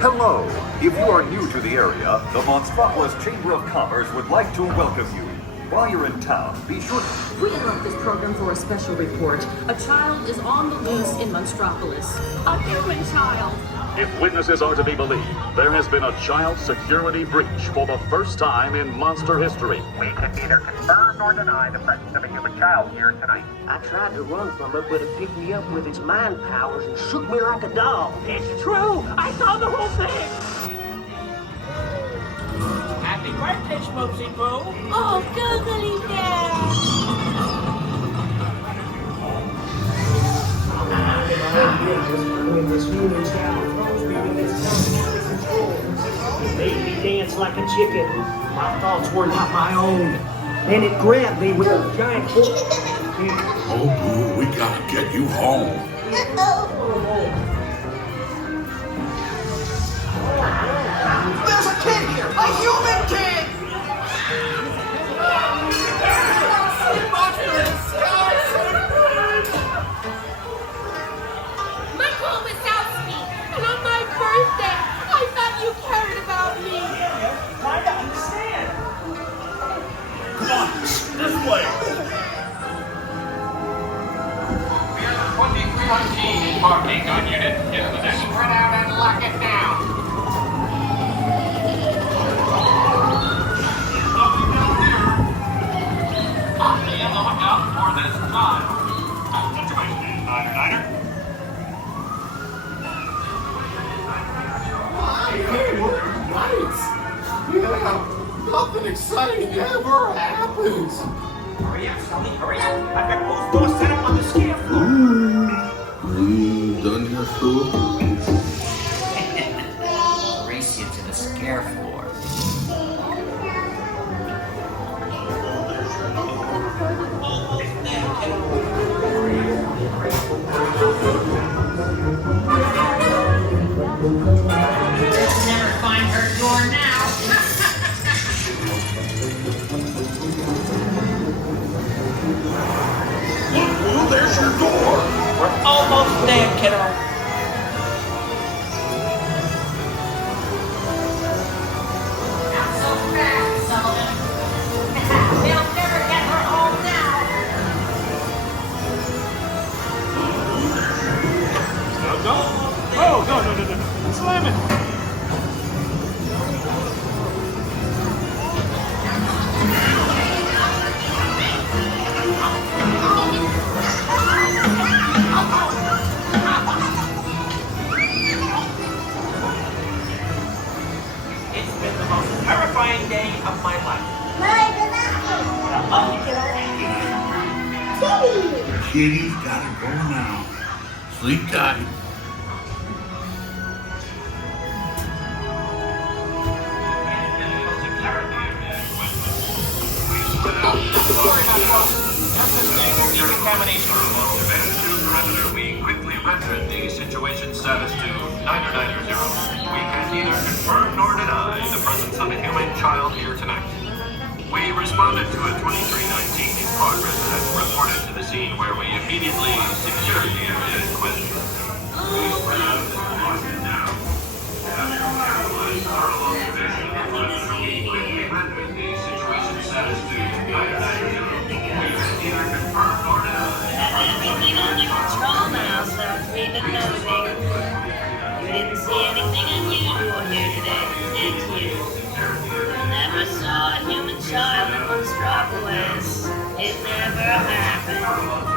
Hello. If you are new to the area, the Monstropolis Chamber of Commerce would like to welcome you. While you're in town, be sure to... We interrupt this program for a special report. A child is on the loose in Monstropolis. A human child! If witnesses are to be believed, there has been a child security breach for the first time in monster history. We can neither confirm nor deny the presence of a human child here tonight. I tried to run from it, but it picked me up with its mind powers and shook me like a dog. It's true! I saw the whole thing! Happy birthday, Schmoopsy Boo! Oh, googly bear! Made me dance like a chicken. My thoughts were not my own. And it grabbed me with a giant hook. Oh, Boo, we gotta get you home. There's a kid here! A human kid! My home is Southspeak, and on my birthday, I thought you cared about me. Try to understand. Come on, this way. We are 2313 parking on unit. Get the next spread out and lock it down. I'll be on the lookout for this child. Situation, Niner. Hey, what are the lights? Yeah, nothing exciting ever happens. Hurry up, Sulley, hurry up! I've got both doors set up on the scare floor. Done here, fool? Race you to the scare floor. They'll never find her door now. Look, Boo, there's your door. We're almost there, kiddo. Not so fast, Sullivan. They'll never get her home now. Oh, no. Slam it. It's been the most terrifying day of my life. Kitty's gotta go now. Sleep tight. We quickly rendered the situation status to 990. We can neither confirm nor deny the presence of a human child here tonight. We responded to a 2319 in progress and reported to the scene where we immediately secured the area in question. We staff locked it down. After carefully thorough observation, we quickly rendered the situation status to 990. We can neither confirm nor deny. Everything under control now, so we've been moving. You didn't see anything unusual here today, did you? Never saw a human child in Monstropolis. It never happened.